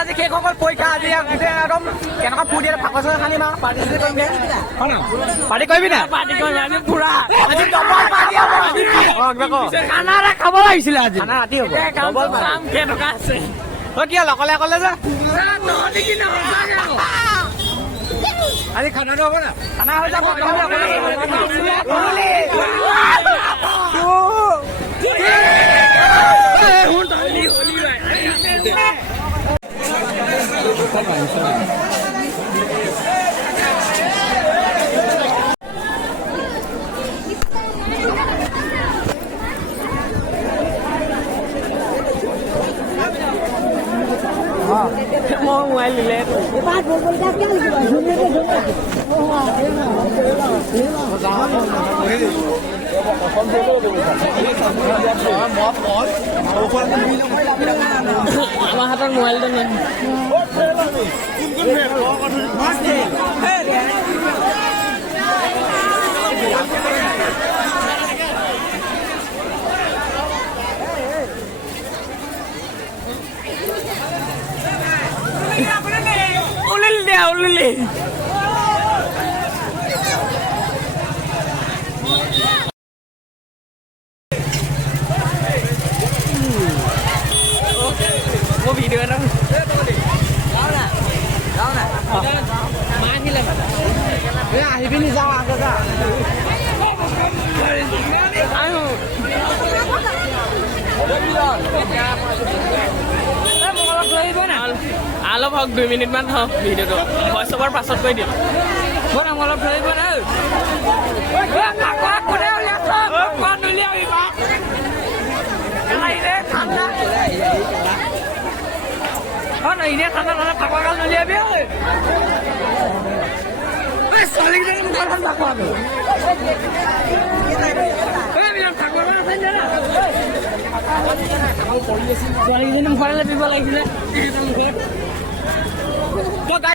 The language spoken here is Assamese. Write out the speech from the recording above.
আজি শেষ হৈ গ'ল পৰীক্ষা আজি একদম কেনেকুৱা ফূৰ্তি এটা ভাগৰ চাগৰ খানি মাৰ পাৰ্টি কৰিমগে পাৰ্টি কৰিবি না পাৰ্টি কৰিম আজি পুৰা আজি ডবল পাৰ্টি হ'ব খানা এটা খাব লাগিছিলে আজি খানা ৰাতি হ'ব ডবল কাম কেনেকুৱা আছে তই কি অকলে অকলে যা আজি খানাটো হ'ব না খানা হৈ যাব mau ngoài lì lẹt ba bộ con đáp cái gì vậy xuống đây xuống mà hát ăn ngoài lên mình ulil dia ulil mau video dong main film ya ini jauh agak ayo অলপ হওক 2 মিনিটমান হওক ভিডিঅ'টো ভইচ অভাৰ পাছত কৈ দিম ব'লা অলপ ধৰিব না ঠাণ্ডা ঠাণ্ডা ফাকুৱা গাল নুলিয়াবি ছোৱালীকেইজনী মুখলৈ লাগিব লাগিছিলে